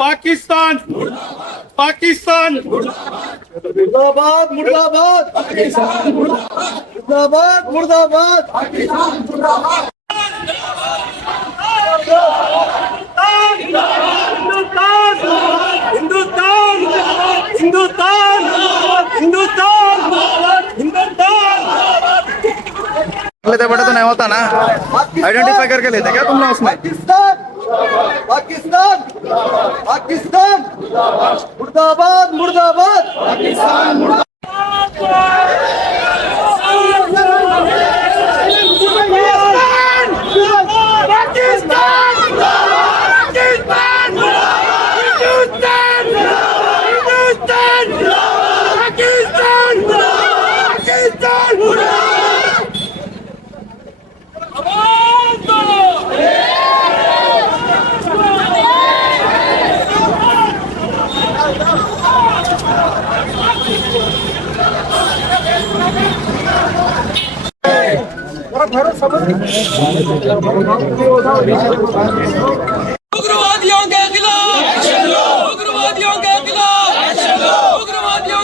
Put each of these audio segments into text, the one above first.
पाकिस्तान पाकिस्तान मुर्दाबाद मुर्दाबाद पाकिस्तान मुर्दाबाद मुर्दाबाद पाकिस्तान मुर्दाबाद हिंदुस्तान हिंदुस्तान हिंदुस्तान हिंदुस्तान लेते बड़े तो नहीं होता ना, आइडेंटिफाई करके लेते क्या तुम लोग उसमें? पाकिस्तान पाकिस्तान पाकिस्तान मुर्दाबाद मुर्दाबाद पाकिस्तान उग्रवादियों के खिलाफ उग्रवादियों के खिलाफ उग्रवादियों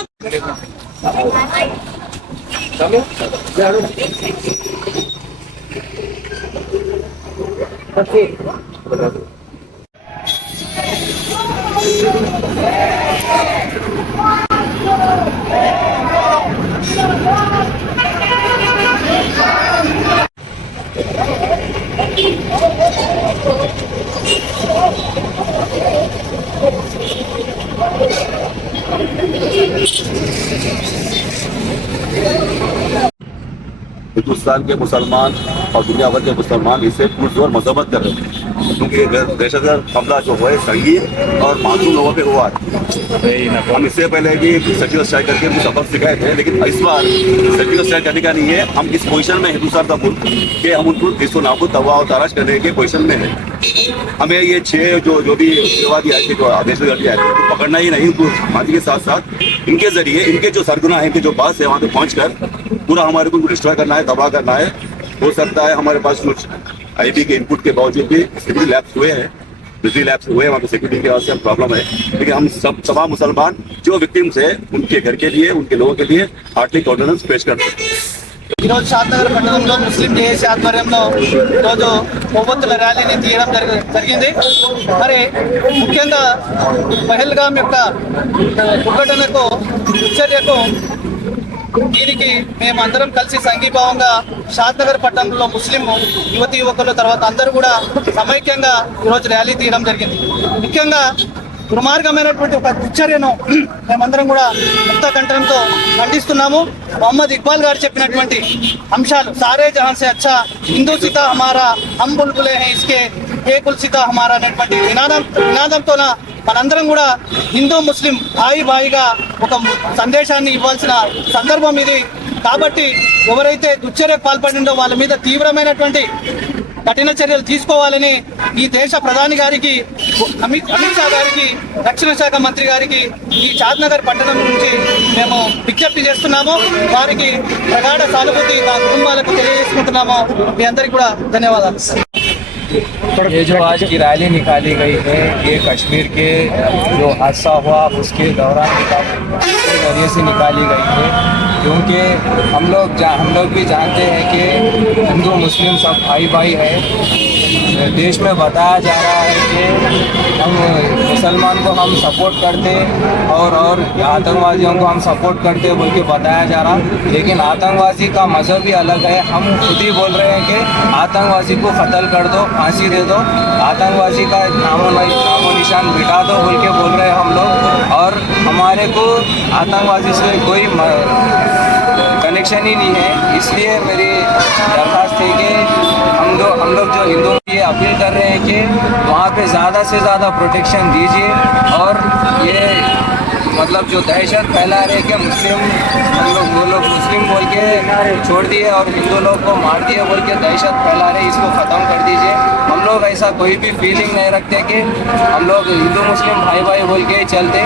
हिंदुस्तान के मुसलमान और दुनिया भर के मुसलमान इसे पुरजोर मजम्मत कर रहे हैं, क्योंकि दहशतगर्द हमला जो हुआ है संगीन और मासूम लोगों पे हुआ है। हम इससे पहले कि सर्जिकल स्ट्राइक करके कुछ सबक सिखाए थे, लेकिन इस बार सर्जिकल स्ट्राइक करने का नहीं है। हम इस पोजीशन में हिंदुस्तान का मुल्क कि हम उनको इसको नाबूद तबाह और तलाश करने के पोजीशन में है। हमें ये 6 जो भी उग्रवादी आए थे, जो दहशतगर्दी आए थे, उनको पकड़ना ही नहीं, उनको फांसी के साथ साथ इनके जरिए इनके जो सरगुना है, इनके जो बास है, वहाँ पे पहुँच कर पूरा हमारे को डिस्ट्रॉय करना है, तबाह करना है। हो सकता है हमारे पास कुछ आईबी के इनपुट के बावजूद भी सिक्योरिटी लैप्स हुए हैं, बिजली लैप्स हुए हैं, वहाँ पे सिक्योरिटी के वास्ते प्रॉब्लम है। लेकिन हम सब तमाम मुसलमान जो विक्टिम्स है उनके घर के लिए, उनके लोगों के लिए हार्टली कंडोलेंस पेश करते हैं। ఈరోజు షాద్నగర్ పట్టణంలో ముస్లిం జేఏసీ ఆధ్వర్యంలో ఈరోజు కొవ్వొత్తుల ర్యాలీని తీయడం జరిగింది. మరి ముఖ్యంగా పహల్గామ్ యొక్క దుర్ఘటనకు దుశ్చర్యకు దీనికి మేమందరం కలిసి సంఘీభావంగా షాద్నగర్ పట్టణంలో ముస్లిం యువతి యువకుల తర్వాత అందరూ కూడా సమైక్యంగా ఈరోజు ర్యాలీ తీయడం జరిగింది. ముఖ్యంగా దుర్మార్గమైనటువంటి ఒక దుశ్చర్యను మేమందరం కూడా ముక్త కంఠంతో ఖండిస్తున్నాము. మొహమ్మద్ ఇక్బాల్ గారు చెప్పినటువంటి అంశాలు సారే జహాన్ సే అచ్చా హిందూ సీతా హమారా హమ్ బుల్బులే హై ఇస్కే ఏ కుల్ సీతా హమారా అనేటువంటి నినాదంతోన మనందరం కూడా హిందూ ముస్లిం భాయిగా ఒక సందేశాన్ని ఇవ్వాల్సిన సందర్భం ఇది. కాబట్టి ఎవరైతే దుశ్చర్యకు పాల్పడిందో వాళ్ళ మీద తీవ్రమైనటువంటి కఠిన చర్యలు తీసుకోవాలని ఈ దేశ ప్రధాని గారికి, అమిత్ షా గారికి, రక్షణ శాఖ మంత్రి గారికి ఈ షాద్నగర్ పట్టణం నుంచి మేము విజ్ఞప్తి చేస్తున్నాము. వారికి ప్రగాఢ సానుభూతి మా కుటుంబాలకు తెలియజేసుకుంటున్నాము. మీ అందరికీ కూడా ధన్యవాదాలు. ये जो आज की रैली निकाली गई है, ये कश्मीर के जो हादसा हुआ उसके दौरान नज़रिए से निकाली गई है, क्योंकि हम लोग भी जानते हैं कि हिंदू मुस्लिम सब भाई है। देश में बताया जा रहा है कि हम मुसलमान को हम सपोर्ट करते और आतंकवादियों को हम सपोर्ट करते बोल के बताया जा रहा, लेकिन आतंकवादी का मज़हब भी अलग है। हम खुद ही बोल रहे हैं कि आतंकवादी को कत्ल कर दो, फांसी दे दो, आतंकवादी का नामो निशान मिटा दो बोल के बोल रहे हैं हम लोग। और हमारे को आतंकवादी से कोई कनेक्शन ही नहीं है। इसलिए मेरी दरख्वास्त है कि हम लोग जो हिंदू ये अपील कर रहे हैं कि वहाँ पे ज़्यादा से ज़्यादा प्रोटेक्शन दीजिए। और ये मतलब जो दहशत फैला रहे कि मुस्लिम वो लोग मुस्लिम बोल के छोड़ दिए और हिंदू लोग को मार दिए बोल के दहशत फैला रहे, इसको ख़त्म कर दीजिए। हम लोग ऐसा कोई भी फीलिंग नहीं रखते कि हम लोग हिंदू मुस्लिम भाई बोल के ही चलते।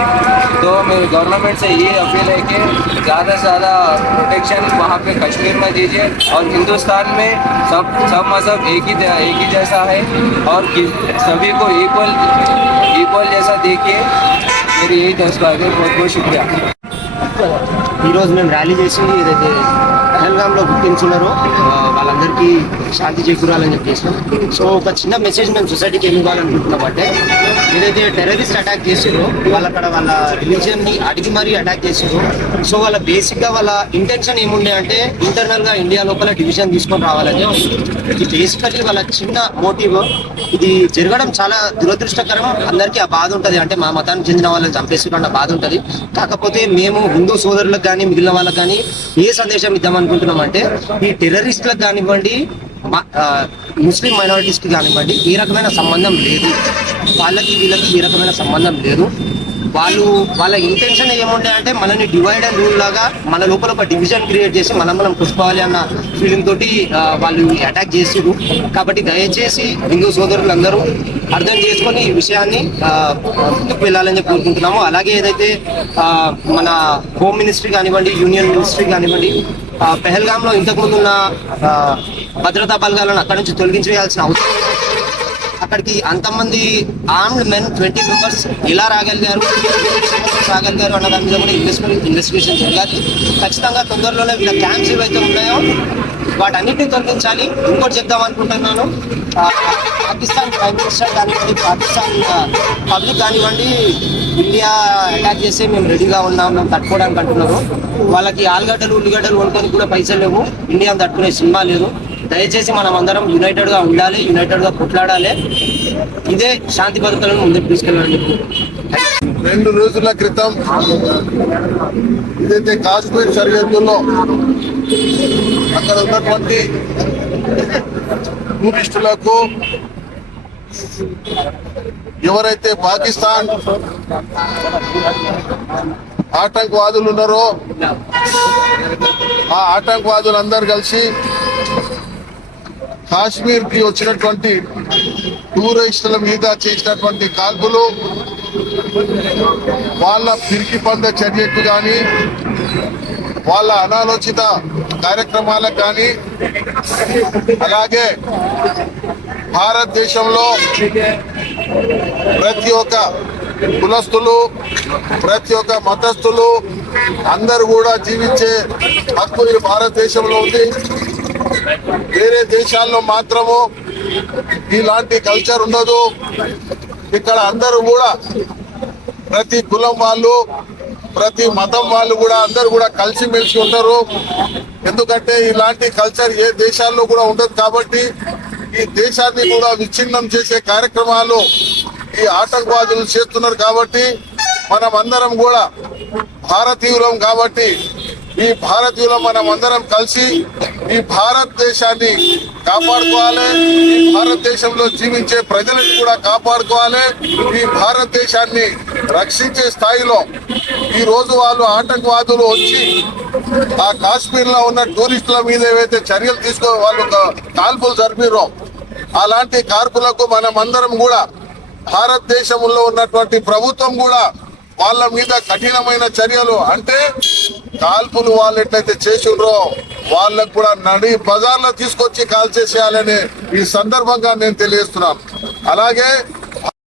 तो मेरे गवर्नमेंट से ये अपील है कि ज़्यादा से ज़्यादा प्रोटेक्शन वहाँ पे कश्मीर में दीजिए। और हिंदुस्तान में सब मज़हब एक ही जैसा है और सभी को इक्वल जैसा लेके मेरी यही दोस्तों बहुत बहुत शुक्रिया। ఈరోజు మేము ర్యాలీ చేసి ఏదైతే పహల్గామ్లో గుర్తించున్నారో వాళ్ళందరికీ శాంతి చేకూరాలని చెప్పి చేసినాం. సో ఒక చిన్న మెసేజ్ మేము సొసైటీకి ఏమి ఇవ్వాలనుకుంటున్నాం అంటే, ఏదైతే టెర్రరిస్ట్ అటాక్ చేసారో వాళ్ళు అక్కడ వాళ్ళ రిలీజియన్ని అడిగి మరీ అటాక్ చేసారో, సో వాళ్ళ బేసిక్గా వాళ్ళ ఇంటెన్షన్ ఏముండే అంటే ఇంటర్నల్గా ఇండియా లోపల డివిజన్ తీసుకొని రావాలని చెప్పి. ఇది బేసికల్లీ వాళ్ళ చిన్న మోటివ్. ఇది జరగడం చాలా దురదృష్టకరం. అందరికీ ఆ బాధ ఉంటుంది, అంటే మా మతానికి చెందిన వాళ్ళని చంపేసుకున్న బాధ ఉంటుంది. కాకపోతే మేము హిందూ సోదరులకు కానీ మిగిలిన వాళ్ళకి కానీ ఏ సందేశం ఇద్దామనుకుంటున్నాం అంటే, ఈ టెర్రరిస్టులకు కానివ్వండి ముస్లిం మైనారిటీస్కి కానివ్వండి ఏ రకమైన సంబంధం లేదు. వాళ్ళకి వీళ్ళకి ఏ రకమైన సంబంధం లేదు. వాళ్ళ ఇంటెన్షన్ ఏముండే అంటే మనని డివైడ్ అండ్ రూల్ లాగా మన లోపల ఒక డివిజన్ క్రియేట్ చేసి మనం పుష్పాలి అన్న ఫీలింగ్ తోటి వాళ్ళు అటాక్ చేసిరు. కాబట్టి దయచేసి హిందూ సోదరులందరూ అర్థం చేసుకొని ఈ విషయాన్ని ముందుకు వెళ్ళాలని చెప్పి కోరుకుంటున్నాము. అలాగే ఏదైతే మన హోమ్ మినిస్ట్రీ కానివ్వండి, యూనియన్ మినిస్ట్రీ కానివ్వండి, పెహల్గాంలో ఇంతకుముందు ఉన్న భద్రతా బలగాలను అక్కడి నుంచి తొలగించేయాల్సిన అవసరం. అక్కడికి అంతమంది ఆర్మ్డ్ మెన్ 20 మెంబర్స్ ఎలా రాగలిగారు అన్న దాని మీద కూడా ఇన్వెస్టిగేషన్ జరగాలి. ఖచ్చితంగా తొందరలోనే వీళ్ళ క్యాంప్స్ ఏవైతే ఉన్నాయో వాటన్నిటిని తొలగించాలి. ఇంకోటి చెప్దాం అనుకుంటున్నాను, పాకిస్తాన్ ప్రైమ్ మినిస్టర్ కానివ్వండి, పాకిస్తాన్ పబ్లిక్ కానివ్వండి, ఇండియా అటాక్ చేస్తే మేము రెడీగా ఉన్నాం, మేము తట్టుకోవడానికి అంటున్నారు. వాళ్ళకి ఆలుగడ్డలు ఉల్లిగడ్డలు వండుకొని కూడా పైసలు లేవు, ఇండియాను తట్టుకునే సినిమా లేదు. దయచేసి మనం అందరం యునైటెడ్గా ఉండాలి, యునైటెడ్గా కొట్లాడాలి. ఇదే శాంతి భద్రతలను ముందుకు తీసుకెళ్ళాలని చెప్పి. 2 రోజుల క్రితం ఏదైతే కాశ్మీర్ సరిహద్దుల్లో అక్కడ ఉన్నటువంటి టూరిస్టులకు ఎవరైతే పాకిస్తాన్ ఆటంకవాదులు ఉన్నారో ఆ ఆటంకవాదులందరూ కలిసి కాశ్మీర్ కి వచ్చినటువంటి టూరిస్టుల మీద చేసినటువంటి కాల్పులు, వాళ్ళ పిరికి పంద చర్యకు కానీ వాళ్ళ అనాలోచిత కార్యక్రమాలకు కానీ, అలాగే భారతదేశంలో ప్రతి ఒక్క కులస్తులు, ప్రతి ఒక్క మతస్థులు అందరూ కూడా జీవించే హక్కు ఈ భారతదేశంలో ఉంది. వేరే దేశాల్లో మాత్రము ఇలాంటి కల్చర్ ఉండదు. ఇక్కడ అందరూ కూడా ప్రతి కులం వాళ్ళు, ప్రతి మతం వాళ్ళు కూడా అందరూ కూడా కలిసిమెలిసి ఉంటారు. ఎందుకంటే ఇలాంటి కల్చర్ ఏ దేశాల్లో కూడా ఉండదు. కాబట్టి ఈ దేశాన్ని కూడా విచ్ఛిన్నం చేసే కార్యక్రమాలు ఈ ఆటంకవాదులు చేస్తున్నారు. కాబట్టి మనం అందరం కూడా భారతీయులం. కాబట్టి ఈ భారతీయులం మనం అందరం కలిసి ఈ భారతదేశాన్ని కాపాడుకోవాలి. ఈ భారతదేశంలో జీవించే ప్రజలను కూడా కాపాడుకోవాలి. ఈ భారతదేశాన్ని రక్షించే స్థాయిలో ఈ రోజు వాళ్ళు ఆటంకవాదులు వచ్చి ఆ కాశ్మీర్ లో ఉన్న టూరిస్టుల మీద ఏవైతే చర్యలు వాళ్ళు కాల్పులు జరిపారో అలాంటి కాల్పులకు మనం అందరం కూడా భారతదేశంలో ఉన్నటువంటి ప్రభుత్వం కూడా వాళ్ళ మీద కఠినమైన చర్యలు, అంటే కాల్పులు వాళ్ళు ఎట్లయితే చేసిండ్రో వాళ్ళకు కూడా నడి బజార్లో తీసుకొచ్చి కాల్ చేసేయాలని ఈ సందర్భంగా నేను తెలియజేస్తున్నాను. అలాగే